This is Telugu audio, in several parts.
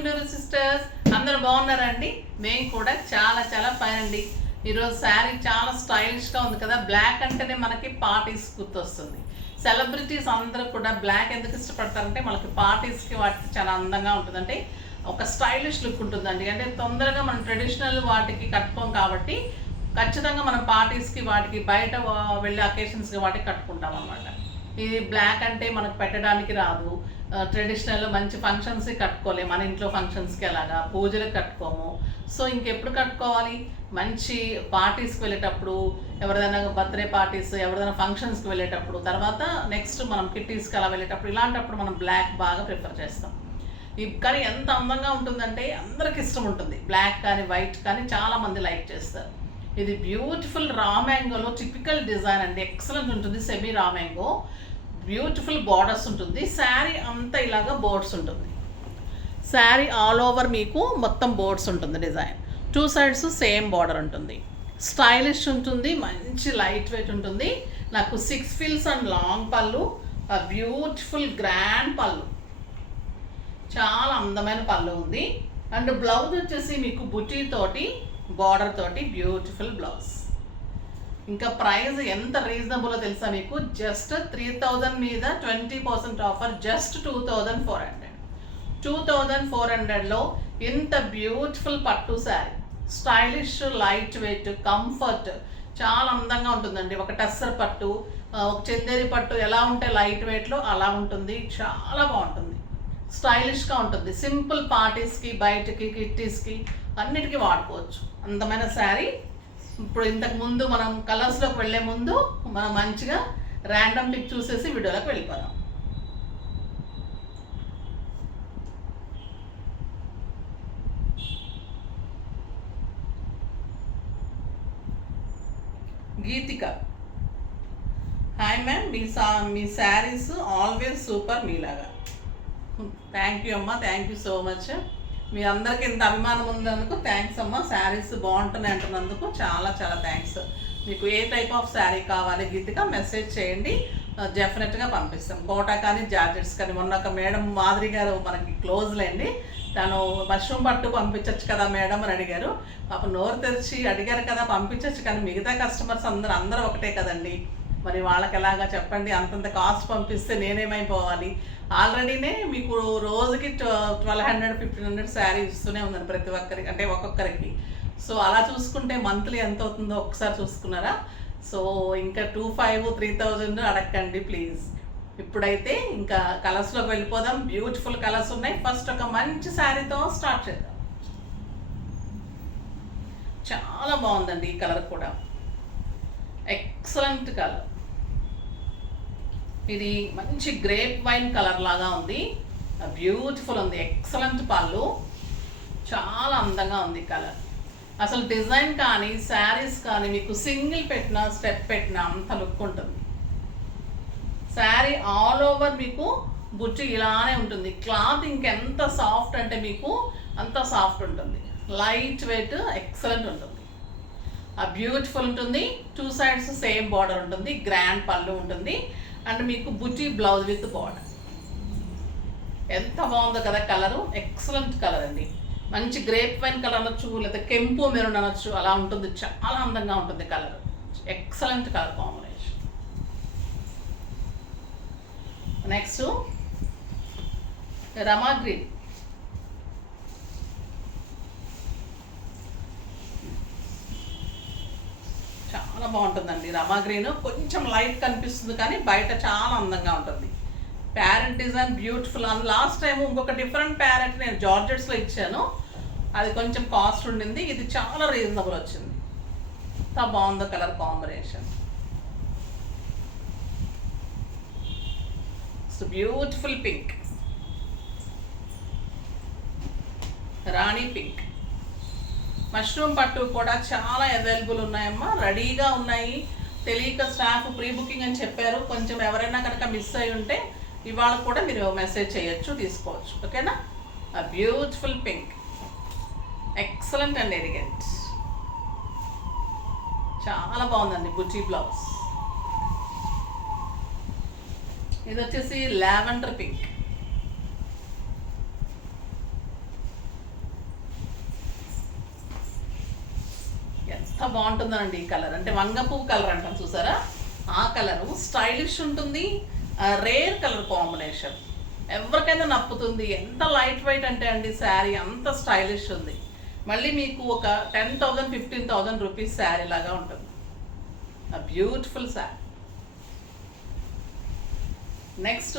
చుండూరు సిస్టర్స్ అందరూ బాగున్నారండి. మేము కూడా చాలా చాలా ఫైన్ అండి. ఈరోజు శారీ చాలా స్టైలిష్గా ఉంది కదా. బ్లాక్ అంటేనే మనకి పార్టీస్ గుర్తొస్తుంది. సెలబ్రిటీస్ అందరూ కూడా బ్లాక్ ఎందుకు ఇష్టపడతారంటే మనకి పార్టీస్కి వాటికి చాలా అందంగా ఉంటుంది. అంటే ఒక స్టైలిష్ లుక్ ఉంటుందండి. అంటే తొందరగా మనం ట్రెడిషనల్ వాటికి కట్టుకోం కాబట్టి ఖచ్చితంగా మనం పార్టీస్కి వాటికి బయట వెళ్ళే అకేషన్స్కి వాటికి కట్టుకుంటాం అనమాట. ఇది బ్లాక్ అంటే మనకు పెట్టడానికి రాదు. ట్రెడిషనల్ మంచి ఫంక్షన్స్కి కట్టుకోలేము. మన ఇంట్లో ఫంక్షన్స్కి అలాగా పూజలకు కట్టుకోము. సో ఇంకెప్పుడు కట్టుకోవాలి? మంచి పార్టీస్కి వెళ్ళేటప్పుడు, ఎవరిదైనా బర్త్డే పార్టీస్, ఎవరిదైనా ఫంక్షన్స్కి వెళ్ళేటప్పుడు, తర్వాత నెక్స్ట్ మనం కిట్టీస్కి అలా వెళ్ళేటప్పుడు, ఇలాంటప్పుడు మనం బ్లాక్ బాగా ప్రిఫర్ చేస్తాం. కానీ ఎంత అందంగా ఉంటుందంటే అందరికి ఇష్టం ఉంటుంది. బ్లాక్ కానీ వైట్ కానీ చాలామంది లైక్ చేస్తారు. ఇది బ్యూటిఫుల్ రా మ్యాంగోలో టిపికల్ డిజైన్ అండి. ఎక్సలెంట్ ఉంటుంది. Semi raw mango, beautiful borders ఉంటుంది. శారీ అంతా ఇలాగా బోర్డ్స్ ఉంటుంది. శారీ ఆల్ ఓవర్ మీకు మొత్తం బోర్డ్స్ ఉంటుంది. డిజైన్ 2 sides సేమ్ బార్డర్ ఉంటుంది. స్టైలిష్ ఉంటుంది. మంచి లైట్ వెయిట్ ఉంటుంది. నాకు 6 frills అండ్ లాంగ్ పళ్ళు, బ్యూటిఫుల్ గ్రాండ్ పళ్ళు, చాలా అందమైన పళ్ళు ఉంది. అండ్ బ్లౌజ్ వచ్చేసి మీకు బుటీ తోటి బార్డర్ తోటి బ్యూటిఫుల్ బ్లౌజ్. ఇంకా ప్రైస్ ఎంత రీజనబుల్లో తెలుసా మీకు? జస్ట్ 3000 మీద 20% ఆఫర్, జస్ట్ 2400. 2400లో ఇంత బ్యూటిఫుల్ పట్టు sari, stylish, light weight, comfort, చాలా అందంగా ఉంటుందండి. ఒక టస్సర్ పట్టు, ఒక చందేరి పట్టు ఎలా ఉంటే లైట్ వెయిట్లో అలా ఉంటుంది. చాలా బాగుంటుంది, స్టైలిష్గా ఉంటుంది. సింపుల్ పార్టీస్కి, బయటకి, కిట్టీస్కి అన్నిటికీ వాడుకోవచ్చు. అందమైన శారీ. ఇప్పుడు ఇంతకు ముందు మనం కలర్స్లోకి వెళ్ళే ముందు మనం మంచిగా ర్యాండమ్ పిక్ చూసేసి వీడియోలోకి వెళ్ళిపోదాం. గీతిక, హాయ్ మ్యామ్, మీ శారీస్ ఆల్వేస్ సూపర్ మీలాగా. థ్యాంక్ యూ అమ్మా, థ్యాంక్ యూ సో మచ్. మీ అందరికీ ఇంత అభిమానం ఉన్నందుకు థ్యాంక్స్ అమ్మ. శారీస్ బాగుంటున్నాయి అంటున్నందుకు చాలా చాలా థ్యాంక్స్. మీకు ఏ టైప్ ఆఫ్ శారీ కావాలి గీతిక మెసేజ్ చేయండి, డెఫినెట్గా పంపిస్తాం. కోటా కానీ జార్జెట్స్ కానీ. మొన్న ఒక మేడం మాధురి గారు మనకి క్లోజ్లేండి, తను మష్రూమ్ పట్టు పంపించవచ్చు కదా మేడం అని అడిగారు. పాపం నోరు తెరిచి అడిగారు కదా, పంపించవచ్చు. కానీ మిగతా కస్టమర్స్ అందరూ ఒకటే కదండి. మరి వాళ్ళకి ఎలాగా చెప్పండి? అంతంత కాస్ట్ పంపిస్తే నేనేమైపోవాలి? ఆల్రెడీనే మీకు రోజుకి 1200 1500 శారీ ఇస్తూనే ఉందండి ప్రతి ఒక్కరికి, అంటే ఒక్కొక్కరికి. సో అలా చూసుకుంటే మంత్లీ ఎంత అవుతుందో ఒకసారి చూసుకున్నారా? సో ఇంకా 2500 3000 అడగండి ప్లీజ్. ఇప్పుడైతే ఇంకా కలర్స్లోకి వెళ్ళిపోదాం. బ్యూటిఫుల్ కలర్స్ ఉన్నాయి. ఫస్ట్ ఒక మంచి శారీతో స్టార్ట్ చేద్దాం. చాలా బాగుందండి ఈ కలర్ కూడా, ఎక్సలెంట్ కలర్. ఇది మంచి గ్రేప్ వైన్ కలర్ లాగా ఉంది. బ్యూటిఫుల్ ఉంది. ఎక్సలెంట్ పళ్ళు, చాలా అందంగా ఉంది కలర్. అసలు డిజైన్ కానీ శారీస్ కానీ మీకు సింగిల్ పెట్టినా స్టెప్ పెట్టినా అంత లుక్ ఉంటుంది. శారీ ఆల్ ఓవర్ మీకు బుట్టి ఇలానే ఉంటుంది. క్లాత్ ఇంకెంత సాఫ్ట్ అంటే మీకు అంత సాఫ్ట్ ఉంటుంది. లైట్ వెయిట్, ఎక్సలెంట్ ఉంటుంది. బ్యూటిఫుల్ ఉంటుంది. 2 sides సేమ్ బార్డర్ ఉంటుంది. గ్రాండ్ పళ్ళు ఉంటుంది. అండ్ మీకు బుటీ బ్లౌజ్ విత్ బార్డర్. ఎంత బాగుందో కదా కలరు. ఎక్సలెంట్ కలర్ అండి. మంచి గ్రేప్ వైన్ కలర్ అనొచ్చు, లేదా కెంపు మెరూన్ అనొచ్చు, అలా ఉంటుంది. చాలా అందంగా ఉంటుంది colour. Excellent colour combination. Next Rama green. చాలా బాగుంటుందండి రమా గ్రీన్. కొంచెం లైట్ కనిపిస్తుంది కానీ బయట చాలా అందంగా ఉంటుంది. Parrot design beautiful. And last time ఇంకొక డిఫరెంట్ ప్యారెట్ నేను జార్జెట్స్లో ఇచ్చాను, అది కొంచెం కాస్ట్ ఉండింది. ఇది చాలా రీజనబుల్ వచ్చింది. ఎంత బాగుందో కలర్ కాంబినేషన్. బ్యూటిఫుల్ పింక్, రాణి పింక్. మష్రూమ్ పట్టు కూడా చాలా అవైలబుల్ ఉన్నాయమ్మా, రెడీగా ఉన్నాయి. తెలియక స్టాఫ్ ప్రీ బుకింగ్ అని చెప్పారు. కొంచెం ఎవరైనా కనుక మిస్ అయి ఉంటే ఇవాళ కూడా మీరు మెసేజ్ చేయొచ్చు, తీసుకోవచ్చు. ఓకేనా? Beautiful pink, excellent and elegant, చాలా బాగుందండి. బుటీ బ్లౌజ్. ఇది వచ్చేసి లావెండర్ పింక్. ఎంత బాగుంటుందండి ఈ కలర్. అంటే వంగపువ్వు కలర్ అంటాం చూసారా, ఆ కలరు స్టైలిష్ ఉంటుంది. రేర్ కలర్ కాంబినేషన్, ఎవరికైనా నప్పుతుంది. ఎంత లైట్ వెయిట్ అంటే అండి శారీ అంత స్టైలిష్ ఉంది. మళ్ళీ మీకు ఒక 10,000 15,000 రూపీస్ శారీ లాగా ఉంటుంది. బ్యూటిఫుల్ శారీ. నెక్స్ట్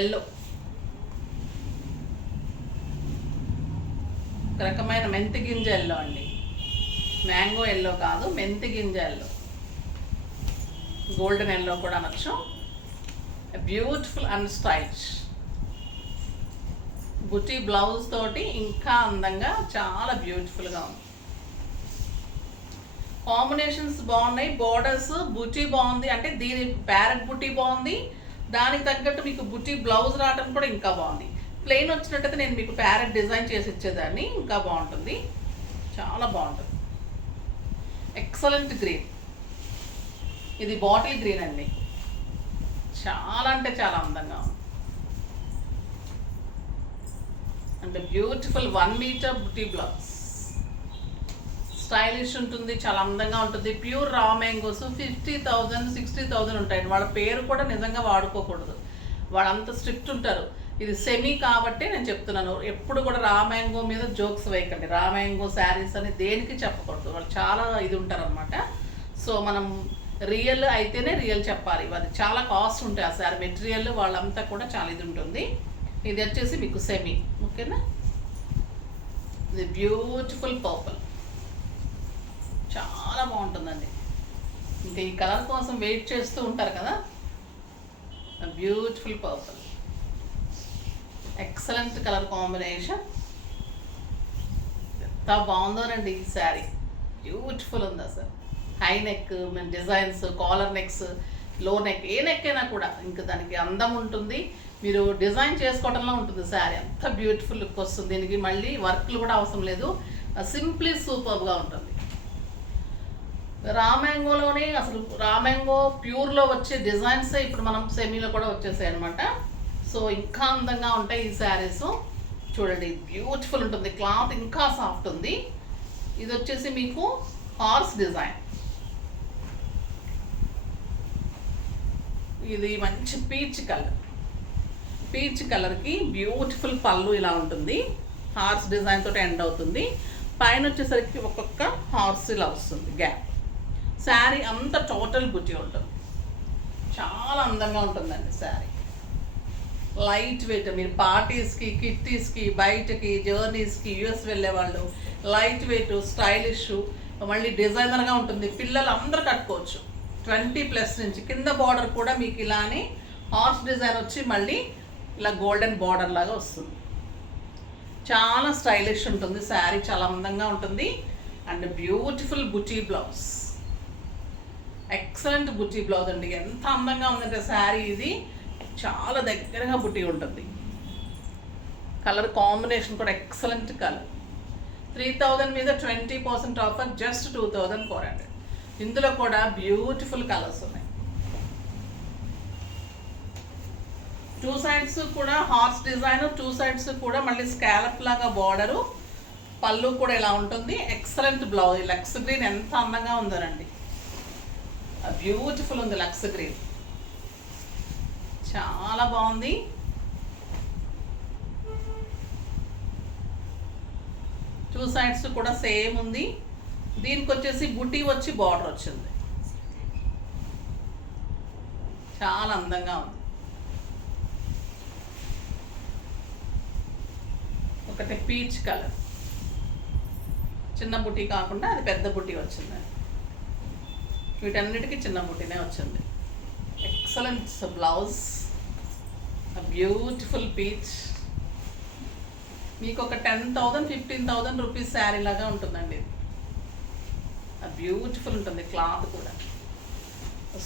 ఎల్లో, ఒక రకమైన మెంతి గింజ ఎల్లో అండి. మ్యాంగో ఎల్లో కాదు, మెంతి గింజ ఎల్లో, గోల్డెన్ ఎల్లో కూడా అనొచ్చు. Beautiful and stylish. Buti blouse తోటి ఇంకా అందంగా చాలా బ్యూటిఫుల్గా ఉంది. కాంబినేషన్స్ బాగున్నాయి. బోర్డర్స్ బుటీ బాగుంది, అంటే దీని ప్యారెట్ బుటీ బాగుంది. దానికి తగ్గట్టు మీకు బుటీ బ్లౌజ్ రావడం కూడా ఇంకా బాగుంది. ప్లెయిన్ వచ్చినట్టయితే నేను మీకు ప్యారెట్ డిజైన్ చేసి ఇచ్చేదాన్ని, ఇంకా బాగుంటుంది. చాలా బాగుంటుంది. ఎక్సలెంట్ గ్రీన్, ఇది బాటిల్ గ్రీన్ అండి. చాలా అంటే చాలా అందంగా ఉంది. అంటే బ్యూటిఫుల్ 1 మీటర్ బుటీ బ్లౌజ్, స్టైలిష్ ఉంటుంది, చాలా అందంగా ఉంటుంది. ప్యూర్ రా మ్యాంగోస్ 50,000 60,000 ఉంటాయండి. వాళ్ళ పేరు కూడా నిజంగా వాడుకోకూడదు, వాళ్ళంత స్ట్రిక్ట్ ఉంటారు. ఇది సెమీ కాబట్టి నేను చెప్తున్నాను, ఎప్పుడు కూడా రా మ్యాంగో మీద జోక్స్ వేయకండి. రా మ్యాంగో శారీస్ అని దేనికి చెప్పకూడదు, వాళ్ళు చాలా ఇది ఉంటారనమాట. సో మనం రియల్ అయితేనే రియల్ చెప్పాలి. అది చాలా కాస్ట్ ఉంటాయి ఆ శారీ మెటీరియల్, వాళ్ళంతా కూడా చాలా ఇది ఉంటుంది. ఇది వచ్చేసి మీకు సెమీ, ఓకేనా. ఇది బ్యూటిఫుల్ పర్పుల్, చాలా బాగుంటుందండి. ఇంకా ఈ కలర్ కోసం వెయిట్ చేస్తూ ఉంటారు కదా. Beautiful purple, excellent colour combination. ఎంత బాగుందోనండి ఈ శారీ, బ్యూటిఫుల్ ఉంది అసలు. High neck designs, caller next, లో నెక్, ఏ నెక్ అయినా కూడా ఇంకా దానికి అందం ఉంటుంది. మీరు డిజైన్ చేసుకోవడంలో ఉంటుంది శారీ, అంత బ్యూటిఫుల్ లుక్ వస్తుంది. దీనికి మళ్ళీ వర్క్లు కూడా అవసరం లేదు, సింప్లీ సూపర్గా ఉంటుంది. రా మ్యాంగోలోనే అసలు రా మ్యాంగో ప్యూర్లో వచ్చే డిజైన్స్ ఇప్పుడు మనం సెమీలో కూడా వచ్చేసాయి అనమాట. సో ఇంకా అందంగా ఉంటాయి ఈ శారీస్. చూడండి బ్యూటిఫుల్ ఉంటుంది, క్లాత్ ఇంకా సాఫ్ట్ ఉంది. ఇది వచ్చేసి మీకు హార్స్ డిజైన్, ఇది మంచి పీచ్ కలర్. పీచ్ కలర్కి బ్యూటిఫుల్ పళ్ళు ఇలా ఉంటుంది, హార్స్ డిజైన్ తోటి ఎండ్ అవుతుంది. పైన వచ్చేసరికి ఒక్కొక్క హార్స్ ఇలా వస్తుంది గ్యాప్. శారీ అంతా టోటల్ బుట్టి ఉంటుంది, చాలా అందంగా ఉంటుందండి శారీ. లైట్ వెయిట్, మీరు పార్టీస్కి, కిట్టీస్కి, బయటకి, జర్నీస్కి, యూఎస్ వెళ్ళే వాళ్ళు లైట్ వెయిట్, స్టైలిష్, మళ్ళీ డిజైనర్గా ఉంటుంది. పిల్లలు అందరూ కట్టుకోవచ్చు 20+ నుంచి. కింద బార్డర్ కూడా మీకు ఇలానే హార్స్ డిజైన్ వచ్చి మళ్ళీ ఇలా గోల్డెన్ బార్డర్ లాగా వస్తుంది. చాలా స్టైలిష్ ఉంటుంది శారీ, చాలా అందంగా ఉంటుంది. And beautiful buti blouse, excellent buti blouse అండి. ఎంత అందంగా ఉందంటే శారీ ఇది చాలా దగ్గరగా బుటీ ఉంటుంది. కలర్ కాంబినేషన్ కూడా ఎక్సలెంట్ కలర్. 3,000 మీద 20% ఆఫర్, జస్ట్ 2,400. ఇందులో కూడా బ్యూటిఫుల్ కలర్స్ ఉన్నాయి. 2 సైడ్స్ కూడా హార్స్ డిజైన్, 2 సైడ్స్ కూడా మళ్ళీ స్కాలప్ లాగా బార్డరు, పళ్ళు కూడా ఇలా ఉంటుంది. Excellent blouse. లక్స్ గ్రీన్ ఎంత అందంగా ఉందోనండి, బ్యూటిఫుల్ ఉంది లక్స్ గ్రీన్, చాలా బాగుంది. టూ సైడ్స్ కూడా సేమ్ ఉంది. దీనికి వచ్చేసి బుటీ వచ్చి బార్డర్ వచ్చింది, చాలా అందంగా ఉంది. ఒకటి పీచ్ కలర్, చిన్న బుటీ కాకుండా అది పెద్ద బుటీ వచ్చింది. వీటన్నిటికీ చిన్న బుటీనే వచ్చింది. Excellent blouse, beautiful peach. మీకు ఒక 10,000 15,000 రూపీస్ శారీ లాగా ఉంటుందండి. బ్యూటిఫుల్ ఉంటుంది, క్లాత్ కూడా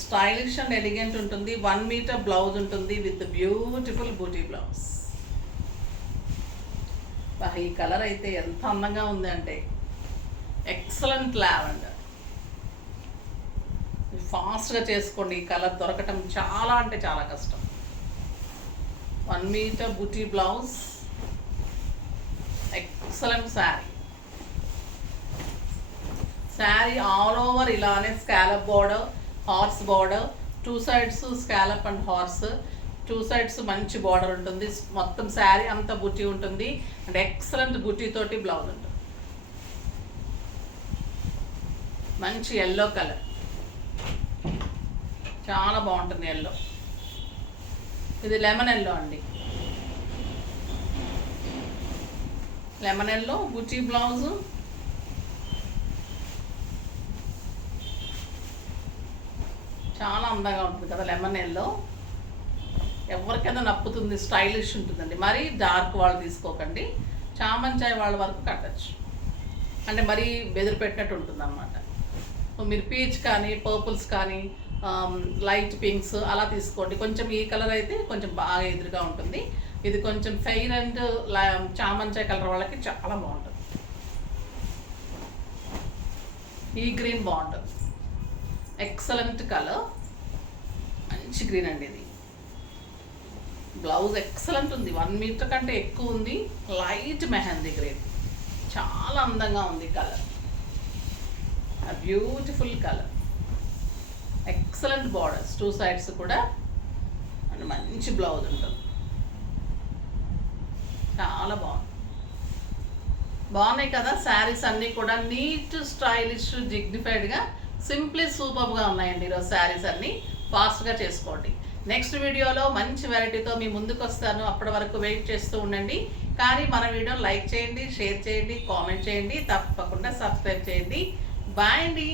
స్టైలిష్ అండ్ ఎలిగెంట్ ఉంటుంది. 1 మీటర్ బ్లౌజ్ ఉంటుంది విత్ బ్యూటిఫుల్ బూటీ బ్లౌజ్. ఈ కలర్ అయితే ఎంత అందంగా ఉంది అంటే ఎక్సలెంట్ లావెండర్. ఫాస్ట్గా చేసుకోండి, ఈ కలర్ దొరకటం చాలా అంటే చాలా కష్టం. 1 మీటర్ బూటీ blouse, excellent sari. Sari all over ఇలానే scallop border, horse border, 2 sides scallop and horse, 2 sides మంచి బార్డర్ ఉంటుంది. మొత్తం శారీ అంతా బుట్టి ఉంటుంది అండ్ ఎక్సలెంట్ బుట్టి తోటి బ్లౌజ్ ఉంటుంది. మంచి ఎల్లో కలర్, చాలా బాగుంటుంది ఎల్లో. ఇది లెమన్ ఎల్లో అండి. లెమన్ ఎల్లో బుట్టి బ్లౌజు, చాలా అందంగా ఉంటుంది కదా లెమన్ ఎల్లో. ఎవరికైనా నప్పుతుంది, స్టైలిష్ ఉంటుందండి. మరీ డార్క్ వాళ్ళు తీసుకోకండి, చామంచాయ్ వాళ్ళ వరకు కట్టచ్చు. అంటే మరీ బెదిరి పెట్టినట్టు ఉంటుంది అన్నమాట. సో మీరు పీచ్ కానీ, పర్పుల్స్ కానీ, లైట్ పింక్స్ అలా తీసుకోండి. కొంచెం ఈ కలర్ అయితే కొంచెం బాగా ఎదురుగా ఉంటుంది. ఇది కొంచెం ఫెయిర్ అండ్ చామంచాయ్ కలర్ వాళ్ళకి చాలా బాగుంటుంది. ఈ గ్రీన్ బాగుంటుంది, ఎక్సలెంట్ కలర్, మంచి గ్రీన్ అండి. ఇది బ్లౌజ్ ఎక్సలెంట్ ఉంది, 1 మీటర్ కంటే ఎక్కువ ఉంది. లైట్ మెహందీ గ్రీన్, చాలా అందంగా ఉంది colour. Beautiful colour, excellent borders 2 sides కూడా అండ్ మంచి బ్లౌజ్ ఉంటుంది. చాలా బాగున్నాయి కదా శారీస్ అన్నీ కూడా. నీట్, స్టైలిష్, డిగ్నిఫైడ్గా, సింప్లీ సూపర్గా ఉన్నాయండి ఈరోజు శారీస్ అన్నీ. ఫాస్ట్గా చేసుకోండి. నెక్స్ట్ వీడియోలో మంచి వెరైటీతో మీ ముందుకు వస్తాను. అప్పటి వరకు వెయిట్ చేస్తూ ఉండండి. కానీ మన వీడియో లైక్ చేయండి, షేర్ చేయండి, కామెంట్ చేయండి, తప్పకుండా సబ్స్క్రైబ్ చేయండి. బాయ్ అండి.